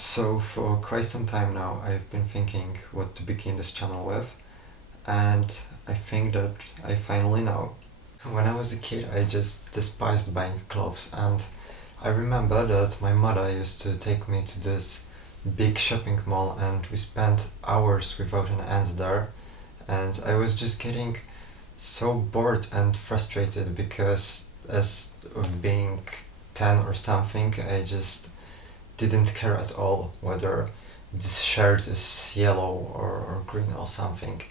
So for quite some time now, I've been thinking what to begin this channel with, and I think that I finally know. When I was a kid, I just despised buying clothes, and I remember that my mother used to take me to this big shopping mall, and we spent hours without an end there, and I was just getting so bored and frustrated because as of being 10 or something, I just didn't care at all whether this shirt is yellow or green or something.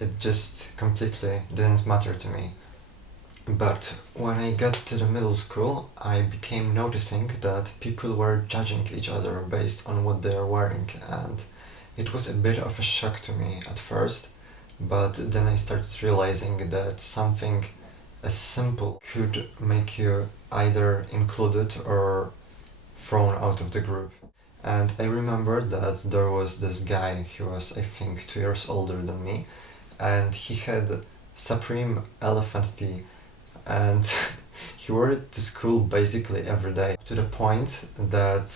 It just completely didn't matter to me. But when I got to the middle school, I became noticing that people were judging each other based on what they are wearing, and it was a bit of a shock to me at first, but then I started realizing that something as simple could make you either included or thrown out of the group. And I remember that there was this guy, he was I think 2 years older than me, and he had Supreme elephant tea, and he wore it to school basically every day, to the point that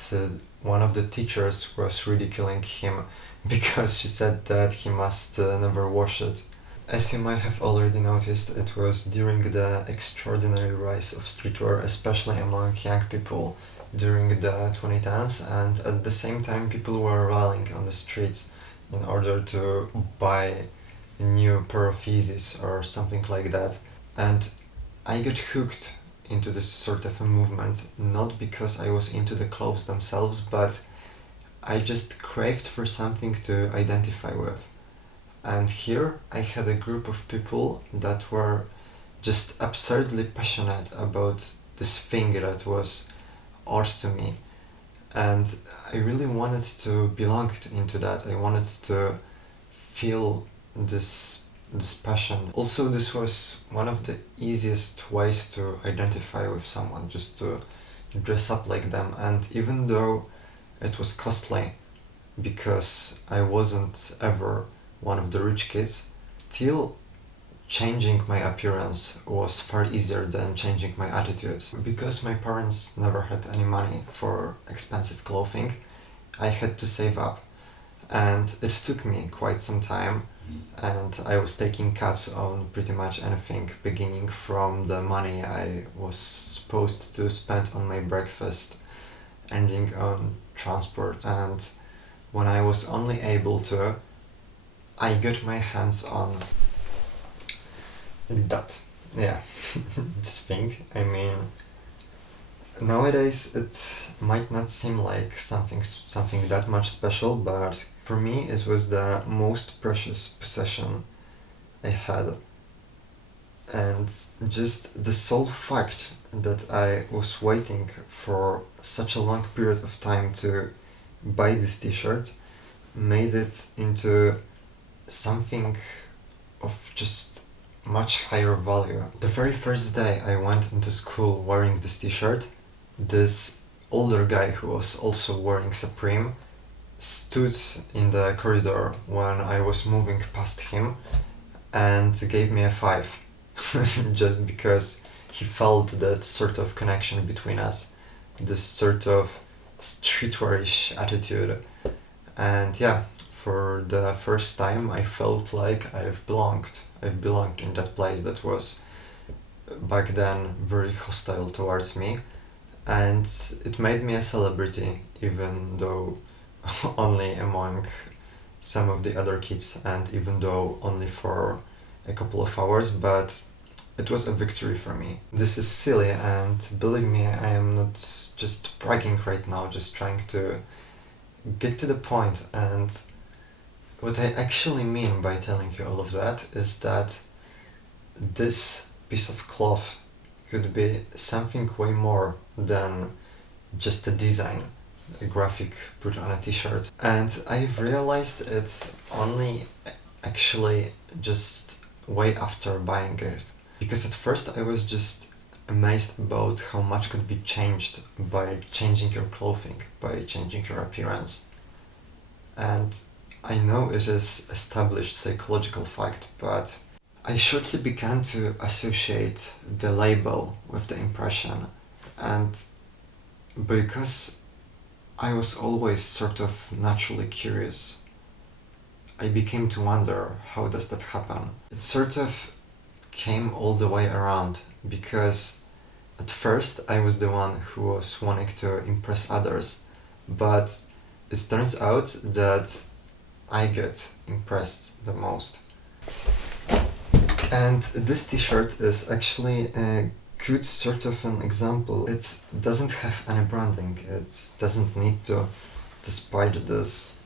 one of the teachers was ridiculing him because she said that he must never wash it. As you might have already noticed, it was during the extraordinary rise of streetwear, especially among young people during the 2010s, and at the same time, people were rallying on the streets in order to buy a new pair of Yeezys or something like that. And I got hooked into this sort of a movement, not because I was into the clothes themselves, but I just craved for something to identify with. And here I had a group of people that were just absurdly passionate about this thing that was art to me. And I really wanted to belong into that. I wanted to feel this passion. Also, this was one of the easiest ways to identify with someone, just to dress up like them. And even though it was costly, because I wasn't ever one of the rich kids, still changing my appearance was far easier than changing my attitude. Because my parents never had any money for expensive clothing, I had to save up. And it took me quite some time, and I was taking cuts on pretty much anything, beginning from the money I was supposed to spend on my breakfast, ending on transport. And when I was only able to, I got my hands on that. Yeah, this thing. I mean, nowadays it might not seem like something that much special, but for me it was the most precious possession I had. And just the sole fact that I was waiting for such a long period of time to buy this t-shirt made it into something of just much higher value. The very first day I went into school wearing this t-shirt, this older guy who was also wearing Supreme stood in the corridor when I was moving past him and gave me a five just because he felt that sort of connection between us, this sort of streetwearish attitude. And yeah, for the first time I felt like I've belonged. I've belonged in that place that was back then very hostile towards me, and it made me a celebrity, even though only among some of the other kids, and even though only for a couple of hours, but it was a victory for me. This is silly, and believe me, I am not just bragging right now, just trying to get to the point. And what I actually mean by telling you all of that is that this piece of cloth could be something way more than just a design, a graphic put on a t-shirt. And I've realized it's only actually just way after buying it. Because at first I was just amazed about how much could be changed by changing your clothing, by changing your appearance. And I know it is established psychological fact, but I shortly began to associate the label with the impression. And because I was always sort of naturally curious. I became to wonder how does that happen. It sort of came all the way around because at first I was the one who was wanting to impress others, but it turns out that I get impressed the most. And this t-shirt is actually a good sort of an example. It doesn't have any branding, it doesn't need to, despite this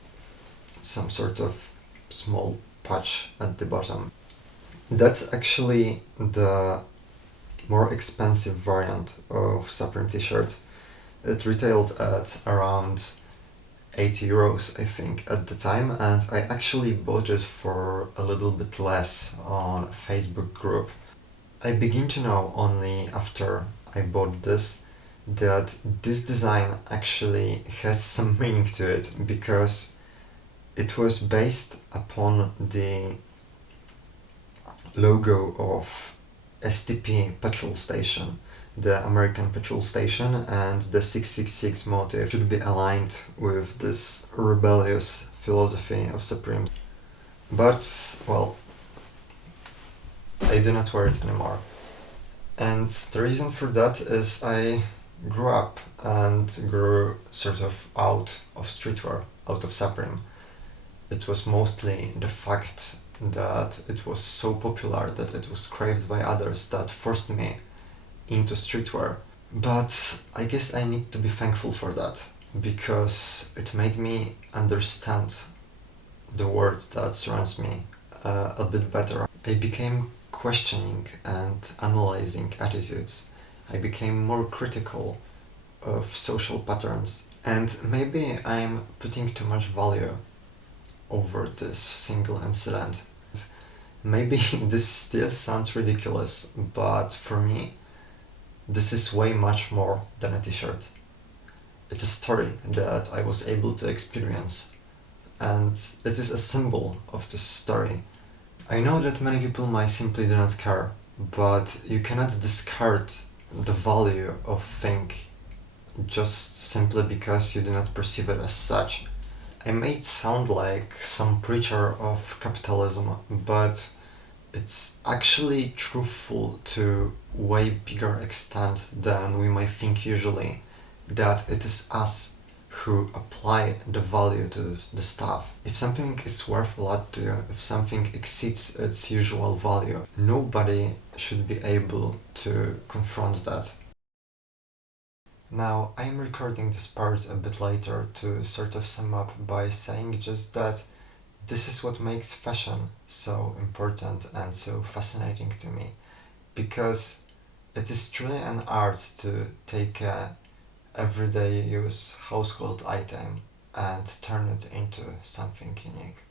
some sort of small patch at the bottom. That's actually the more expensive variant of Supreme t-shirt. It retailed at around 80 euros, I think, at the time, and I actually bought it for a little bit less on a Facebook group. I begin to know only after I bought this that this design actually has some meaning to it because it was based upon the logo of STP petrol station, the American petrol station, and the 666 motif should be aligned with this rebellious philosophy of Supreme. But, well, I do not wear it anymore. And the reason for that is I grew up and grew sort of out of streetwear, out of Supreme. It was mostly the fact that it was so popular that it was craved by others that forced me into streetwear. But I guess I need to be thankful for that because it made me understand the world that surrounds me a bit better. I became questioning and analyzing attitudes. I became more critical of social patterns. And maybe I'm putting too much value over this single incident. Maybe this still sounds ridiculous, but for me, this is way much more than a t-shirt. It's a story that I was able to experience, and it is a symbol of this story. I know that many people might simply do not care, but you cannot discard the value of thing just simply because you do not perceive it as such. I may sound like some preacher of capitalism, but it's actually truthful to way bigger extent than we might think usually, that it is us who apply the value to the stuff. If something is worth a lot to you, if something exceeds its usual value, nobody should be able to confront that. Now, I'm recording this part a bit later to sort of sum up by saying just that this is what makes fashion so important and so fascinating to me, because it is truly an art to take a everyday use household item and turn it into something unique.